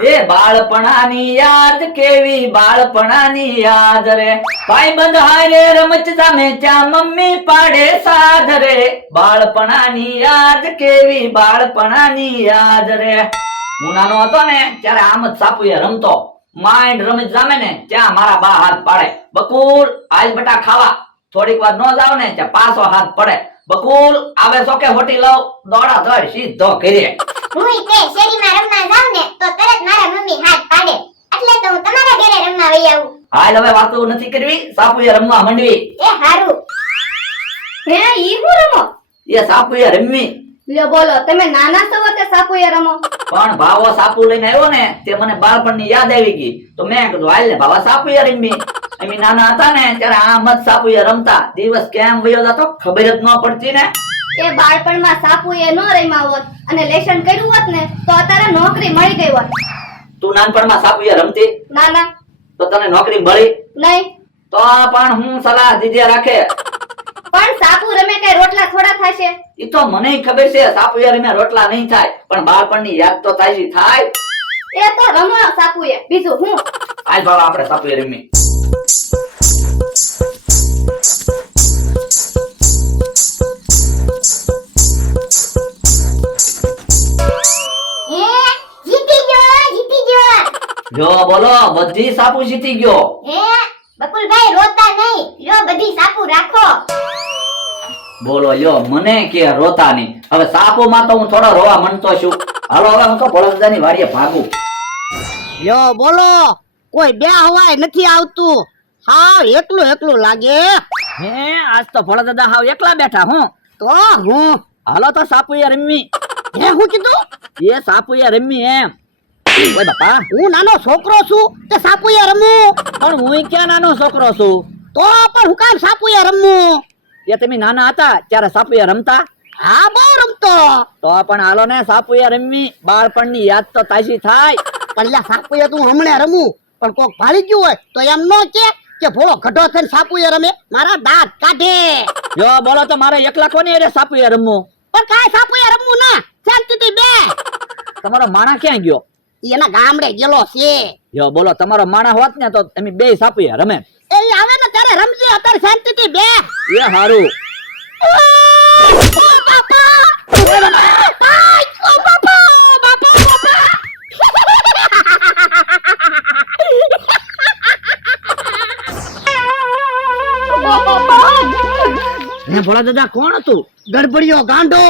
એ બાળપણાની યાદ કેવી બાળપણાની યાદ રે ભાઈબંધ હારે રમતા મેં ત્યાં મમ્મી પાડે સાધ રે બાળપણાની યાદ કેવી બાળપણાની યાદ રે હું નાનો હતો ને ત્યારે આમ જ સાપુએ રમતો માઇન્ડ રમત જામે ને ત્યાં મારા બા હાથ પાડે બકુલ આજ બટા ખાવા થોડીક વાર નો જાવ ને ત્યાં પાછો હાથ પડે બકુલ આવે છો કે હોટી લવ દોડા દોડ સીધો ઘરે હું તે શેરીમાં રમવા જાવ ને તો તરત મારા મમ્મી હાથ પાડે એટલે તો હું તમારા ઘરે રમવા વઈ આવું હાલ હવે વાતો નથી કરવી સાપુએ રમવા માંડવી એ હારું હે ઈ હું રમો એ સાપુએ રમવી લ્યો બોલો તમે નાના છો તે સાપુએ રમો પણ ભાવો સાપુ લઈને આવ્યો ને તે મને બાળપણની યાદ આવી ગઈ તો મેં કીધું હાલ ને ભાવા સાપુએ રમી અમે નાના હતા ને ત્યારે આમ જ સાપુએ રમતા દિવસ કેમ વયો જતો ખબર જ ન પડતી ને એ બાળપણમાં સાપુએ નો રમ્યા હોત અને લેશન કર્યું હોત ને તો અત્યારે નોકરી મળી ગઈ હોત તું નાનપણમાં સાપુએ રમતી નાના તો તને નોકરી મળી નહીં તો પણ હું સલાહ દીધી રાખે પણ સાપુ રમે કઈ રોટલા થોડા થશે ઈ તો મને ખબર છે સાપુએ રમે રોટલા નહીં થાય પણ બાળપણની યાદ તો તાજી થાય એ તો રમો સાપુએ બીજું હું હાલ ભાવા આપણે સાપુએ રમી હે જીતી ગયો જો બોલો બધી સાપુ જીતી ગયો હે બકુલભાઈ રોતા નહીં લ્યો બધી સાપુ રાખો બોલો લ્યો મને કે રોતા નહીં હવે સાપુ માં તો હું થોડો રોવા માંડતો છું હાલો હવે હું તો બળદદાની વાડીએ ભાગું યો બોલો કોઈ બે હવાય નથી આવતું હાવ એકલું એકલું લાગે હે આજ તો બળદદા હાવ એકલા બેઠા હું તો હું હાલો તો સાપુએ રમી હે હું કીધું એ સાપુએ રમી એમ ઓય બાપા હું નાનો છોકરો છું તે સાપુએ રમું પણ હું ક્યાં નાનો છોકરો છું તો પણ હું કામ સાપુએ રમું એ તમે નાના હતા ત્યારે સાપુએ રમતા હા બહુ રમતો તો પણ હાલો ને સાપુએ રમી બાળપણની યાદ તો તાજી થાય પણ લ્યા સાપુએ તું હમણે રમું પણ કોક ભાળી ગયું હોય તો એમ નો કે ભોળો ગઢો થઈને સાપુએ રમે મારા દાંત કાઢે જો બોલો તો મારે એકલા કોની અરે સાપુએ રમવું પણ કાંઈ સાપુએ રમવું ના શાંતિથી બે તમારો માણા ક્યાં ગયો ઈ એના ગામડે ગયેલો છે જો બોલો તમારો માણા હોત ને તો તમે બે સાપુએ રમે એ ઈ આવે ને ત્યારે રમજે અત્યારે શાંતિથી બે એ હારું હે ભોળા દાદા કોણ હતું ગડબડિયો ગાંડો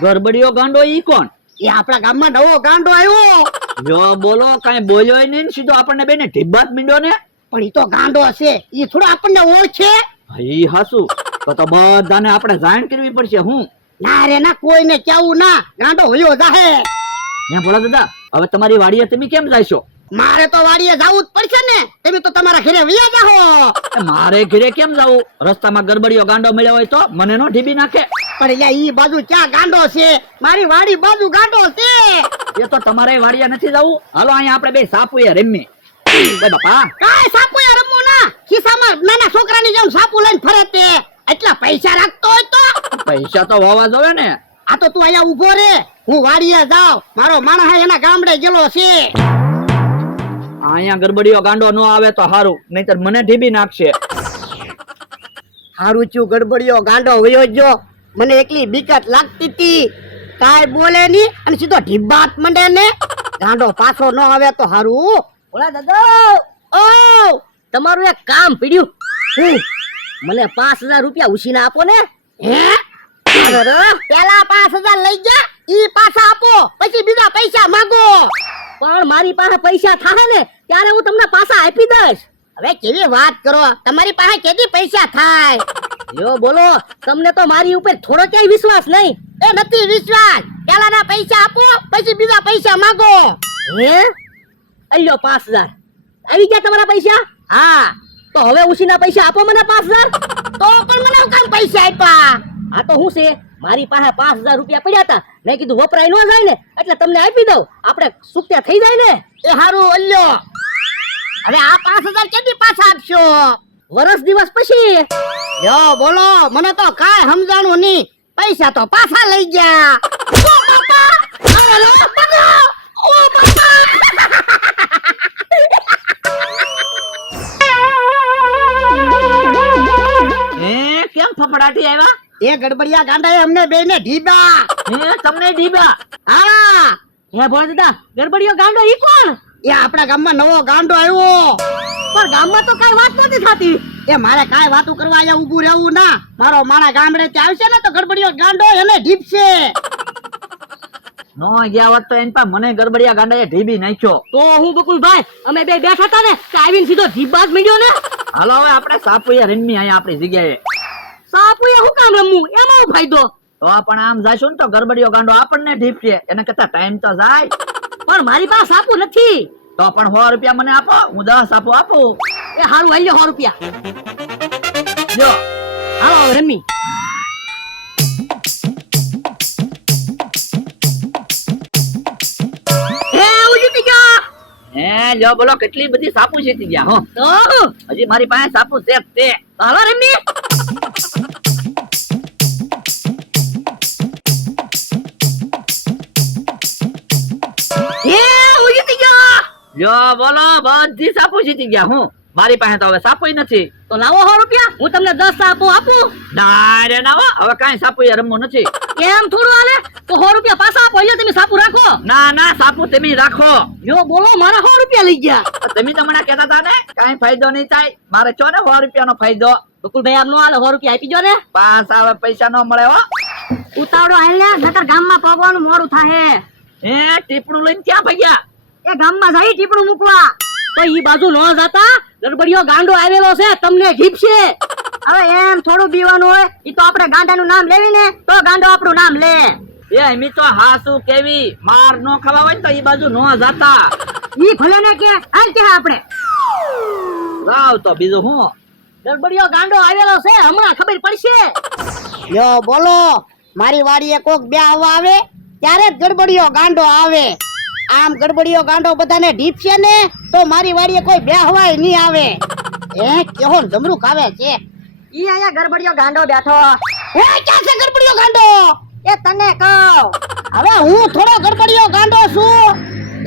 ગરબડિયો ગાંડો ઈ કોણ એ આપણા ગામમાં નવો ગાંડો આવ્યો જો બોલો કાઈ બોલ્યો નહીં ને સીધો આપણને બેને ઢીબાત મીંડો ને પણ ઈ તો ગાંડો છે ઈ થોડો આપણને ઓળખે ઈ હાસુ તો બધાને આપણે જાણ કરવી પડશે હું ના રે ના કોઈને કેવું ના ગાંડો હોયો જાહે હે ભોળા દાદા હવે તમારી વાડીએ તમે કેમ જાયશો મારે તો વાડીએ જાવું જ પડશે ને તમે તો તમારા ઘરે વયા જાહો મારે ઘરે કેમ જાવું રસ્તામાં ગરબડિયો ગાંડો મળ્યો હોય તો મને નો ઢીબી નાખે પણ લ્યા ઈ બાજુ ક્યાં ગાંડો છે મારી વાડી બાજુ ગાંડો છે એ તો તમારે વાડીએ નથી જાવું હાલો અહીંયા આપણે બે સાપુએ રમી ઓય બાપા કાઈ સાપુએ રમવું ના ખિસ્સામાં નાના છોકરાની જેમ સાપુ લઈને ફરે તે એટલા પૈસા રાખતો હોય તો પૈસા તો હોવા જોવે ને આ તો તું અહીંયા ઊભો રે હું વાડીએ જાવ મારો માણસ એના ગામડે ગયેલો છે અહીંયા ગરબડિયો ગાંડો નો આવે તો હારું નહીતર મને ઢીબી નાખશે હારું ચું ગડબડિયો ગાંડો વયો જો મને એકલી બીકત લાગતી હતી કાઈ બોલે ની અને સીધો ઢીબાત મંડે ને ગાંડો પાછો ન આવે તો હારું ઓલા દાદા ઓ તમારું એક કામ પડ્યું મને 5000 રૂપિયા ઉછીને આપો ને હે અરે પેલા 5000 લઈ જા ઈ પાછા આપો પછી બીજા પૈસા માંગો પણ મારી પાસે પૈસા થાય ને ત્યારે હું તમને પાછા આપી દઈશ હવે કેવી વાત કરો તમારી પાસે કેદી પૈસા થાય યો બોલો તમને તો મારી ઉપર થોડો ક્યાંય વિશ્વાસ નહીં એ નથી વિશ્વાસ પેલાના પૈસા આપો પછી બીજા પૈસા માંગો હે અલ્યો 5000 આવી ગયા તમારા પૈસા હા તો હવે ઉસીના પૈસા આપો મને 5000 તો પણ મને કામ પૈસા આપ્યા આ તો હું છે મારી પાસે 5000 રૂપિયા પડ્યા હતા મેં કીધું વપરાય ન જાય ને એટલે તમને આપી દઉં આપણે સુક્યા થઈ જાય ને એ હારું અલ્યો હવે આ 5000 કેદી પાછા આપશો વરસ દિવસ પછી યો બોલો મને તો કાઈ સમજાણું નહીં પૈસા તો પાછા લઈ ગયા ઓ બાપા અરે બાપા ઓ બાપા ફફડાટી આવ્યા? એ ગડબડિયા ગાંડાએ અમને બેયને ઢીબા. હે તમને ઢીબા? હા, હે ભોળા દાદા ગરબડિયો ગાંડો ઈ કોણ? એ આપણા ગામમાં નવો ગાંડો આવ્યો. પણ ગામમાં તો કઈ વાત નથી થતી. એ મારે કાંઈ વાતું કરવા અહીંયા ઊભું રહેવું ના. મારો માણા ગામડે થી આવશે ને તો ગડબડિયો ગાંડો એને ઢીબશે. નો ગયા હોત તો એન પા મને ગરબડિયા ગાંડાએ ઢીબી નાખ્યો. તો હું બકુલભાઈ અમે બે બેઠા હતા ને કે આવીને સીધો જીભ જ મળ્યો ને. હાલો હવે આપણે સાપુએ રમી અહીંયા આપણી જગ્યાએ. સાપુએ હું કામ રમવું એમાં હું ફાયદો? તો પણ આમ જાશું ને તો ગરબડિયો ગાંડો આપણને ઢીપશે. એને કરતા ટાઈમ તો જાય. પણ મારી પાસે સાપુ નથી. તો પણ 100 રૂપિયા મને આપો, હું 10 સાપુ આપું. એ હારું આલ્યો 100 રૂપિયા. જો હાલો હવે રમી. હે હું જીતી ગયા. હે લ્યો બોલો કેટલી બધી સાપુ જીતી ગયા હો. તો હજી મારી પાસે સાપુ છે જ તે. હાલો રમી. હે હું જીતી ગયા. લ્યો બોલો બધી સાપુ જીતી ગયા હું. મારી પાસે તો હવે સાપુય નથી. તો લાવો 100 રૂપિયા હું તમને 10 સાપુ આપું. ના રે ના હો, હવે કાંઈ સાપુ એ રમવું નથી. કેમ થોડું હાલે? તો 100 રૂપિયા પાછા આપો. લ્યો તમે સાપુ રાખો. ના ના સાપુ તમે રાખો. લ્યો બોલો મારા 100 રૂપિયા લઈ ગયા. તમે તો મને કહેતા હતા ને કાંઈ ફાયદો નહીં થાય. મારે છો ને 100 રૂપિયાનો ફાયદો. બકુલભાઈ આમ નો હાલે 100 રૂપિયા આપી દો ને. પાસ આવે પૈસા ન મળે હો. ઉતાવળો હાલ ને નકર ગામમાં પગવાનું મોડું થાહે. હે ટીપણું લઈને ક્યાં ભાગ્યા? એ ગામમાં જઈ ટીપણું મૂકવા. તો ઈ બાજુ ન જાતા ગડબડિયો ગાંડો આવેલો છે તમને જીપશે. હવે એમ થોડું બીવાનું હોય. ઈ તો આપણે ગાંડાનું નામ લેવી ને તો ગાંડો આપણું નામ લે. એ અમી તો હાસુ કેવી માર નો ખાવા હોય ને તો ઈ બાજુ નો જાતા. ઈ ભલે ને કે હાલ કે આપણે રાવ તો બીજું હું. ગડબડિયો ગાંડો આવેલો છે હમણાં ખબર પડશે. યો બોલો, મારી વાડીએ કોક બે આવવા આવે ત્યારે જ ગડબડિયો ગાંડો આવે. આમ ગડબડિયો ગાંડો બધાને ઢીપશે ને તો મારી વાડીએ કોઈ બે હવાય નહીં આવે. કેવો જમરૂક આવે છે. ઈ અહીંયા ગડબડિયો ગાંડો બેઠો. ક્યાં છે ગડબડિયો ગાંડો? એ તને કહું. હવે હું થોડો ગડબડિયો ગાંડો છું.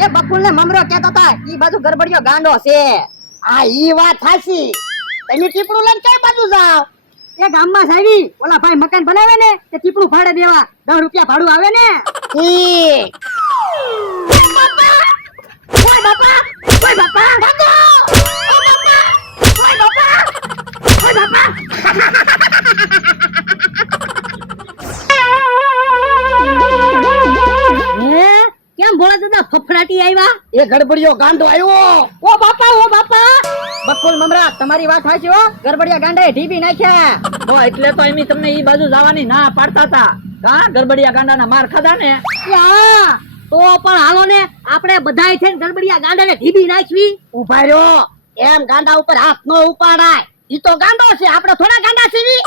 એ બકુલ ને મમરો કહેતો હતા ઈ બાજુ ગડબડિયો ગાંડો છે. આ ઈ વાત સાચી. તમે ટીપડું લઈને કઈ બાજુ જાવ? એ ગામમાં જાવી ઓલા ભાઈ મકાન બનાવે ને તે ટીપડું ભાડે દેવા 10 રૂપિયા ભાડું આવે ને. ઠીક. ઓય બાપા ઓય બાપા ભાગો. ઓય બાપા ઓય બાપા. હે કેમ ભોળા દાદા ફફડાટી આવ્યા? એ ગડબડિયો ગાંડો આવ્યો. ઓ બાપા બકુલ મમરા તમારી વાત સાચી હો. ગરબડિયા ગાંડાએ ઢીબી નાખ્યા. તો એટલે તો એમી તમને ઈ બાજુ જવાની ના પાડતા હતા. કા ગરબડિયા ગાંડાના માર ખાધા ને. યા તો પણ હાલો ને આપણે બધાય થઈને ગરબડિયા ગાંડાને ઢીબી નાખવી. ઉભા રહ્યો. એમ ગાંડા ઉપર હાથ નો ઉપાડાય. ઈ તો ગાંડો છે, આપણે થોડા ગાંડા છીએ.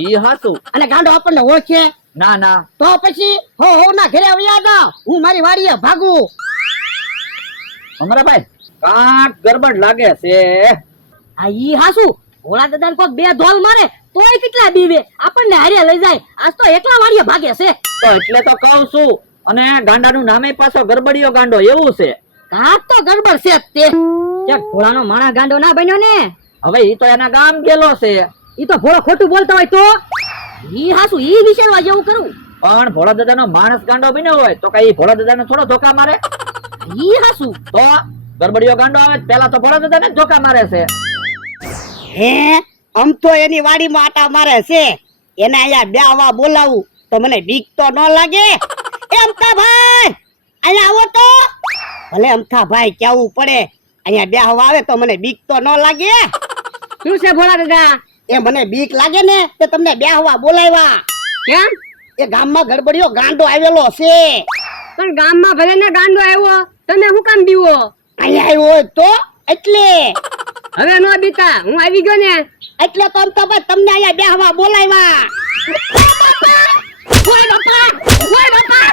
ઈ હાસુ. અને ગાંડો આપણને ઓળખે ના ના તો પછી હો ના ઘરે આવ્યા જાવ. હું મારી વાડીએ ભાગું. અમારા ભાઈ કાંક ગરબડ લાગે છે. આ ઈ હાસુ ભોળા દાદાને કોક બે ધોલ મારે તોય કેટલા બીવે. આપણને હારે લઈ જાય. આજ તો એકલા વાડીએ ભાગે છે. તો એટલે તો કહું છું. અને ગાંડાનું નામે પાછો ગરબડિયો ગાંડો એવું છે. કાક તો ગડબડ છે જ તે. ક્યાંક ભોળાનો માણા ગાંડો ના બન્યો ને. હવે ઈ તો એના ગામ ગેલો છે. ઈ તો ભોળો ખોટું બોલતો હોય તો ઈ હાસુ ઈ વિચારવા જેવું કરું. પણ ભોળા દાદાનો માણસ ગાંડો બન્યો હોય તો કઈ ભોળા દાદાને થોડો ધોકા મારે? ઈ હાસુ તો ગરબડિયો ગાંડો આવે પેલા તો ભોળા દાદાને જ ધોકા મારે છે. હે આમ તો એની વાડીમાં આટા મારે છે. એને અહીંયા બેહવા બોલાવું તો મને બીક તો ન લાગે. એ અમથા ભાઈ અહીંયા આવો તો. ભલે અમથા ભાઈ કેવું પડે. અહીંયા બેહવા આવે તો મને બીક તો ન લાગે. શું છે ભોળા દાદા? એ મને બીક લાગે ને તે તમને બેહવા બોલાવ્યા. કેમ? એ ગામમાં ગડબડિયો ગાંડો આવેલો છે. પણ ગામમાં ભલે ને ગાંડો આવ્યો તમે હું કામ બીવો? અહીંયા આવ્યો હોય તો એટલે હવે નો બીતા હું આવી ગયો ને એટલે તો અમથા ભાઈ તમને અહીંયા બેહવા બોલાવ્યા. ઓય બાપા ઓય બાપા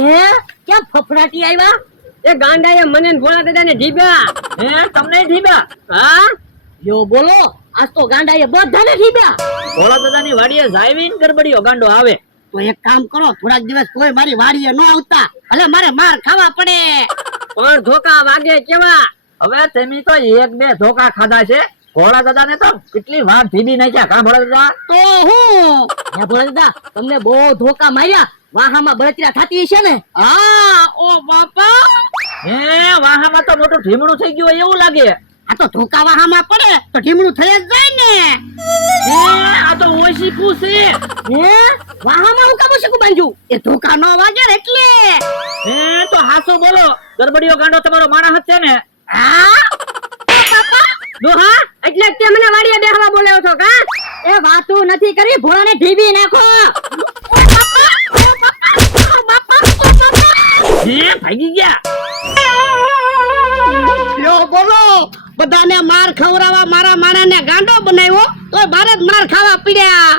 હે કેમ ફફડાટી આવ્યા? એ ગાંડાએ મને ને ભોળા દાદાને ઢીબ્યા. હે તમને ઢીબ્યા? હા યો બોલો આજ તો ગાંડાએ બધાને ઢીબ્યા. ભોળા દાદાની વાડીએ જાવીને ગરબડિયો ગાંડો આવે. તો એક કામ કરો, થોડાક દિવસ કોઈ મારી વાડીએ ન આવતા. ભલે મારે માર ખાવા પડે. પણ ધોકા વાગે કેવા? હવે તમે તો એક બે ધોકા ખાધા છે. ભોળા દાદા ને તો કેટલી વાર ધીબી નાખ્યા કા ભોળા દાદા? તો હું હે ભોળા દાદા, તમને બહુ ધોકા માર્યા. વાહામાં બળતરા થતી હશે ને? હા ઓ બાપા, હે વાહામાં તો મોટું ઢીમડું થઈ ગયું હોય એવું લાગે. આ તો ધોકા વાહામાં પડે તો ઢીમડું થઈ જ જાય ને. હે આ તો ઓછી પૂછે. હે વાહામાં હું કામ શકું બાંધ્યું? એ ધોકા નો વાગે ને એટલે. હે તો હાસો બોલો, ગરબડીયો ગાંડો તમારો માણસ છે ને? હા દોહા એટલે જ તે મને વાડીએ બેહવા બોલાવ્યો છો કા? એ વાતું નથી કરી, ભોળાને ઢીબી નાખો. હે ભાગી ગયા. લ્યો બોલો, બધાને માર ખવડાવવા મારા માણાને ગાંડો બનાવ્યો તો બારે જ માર ખાવા પીડ્યા.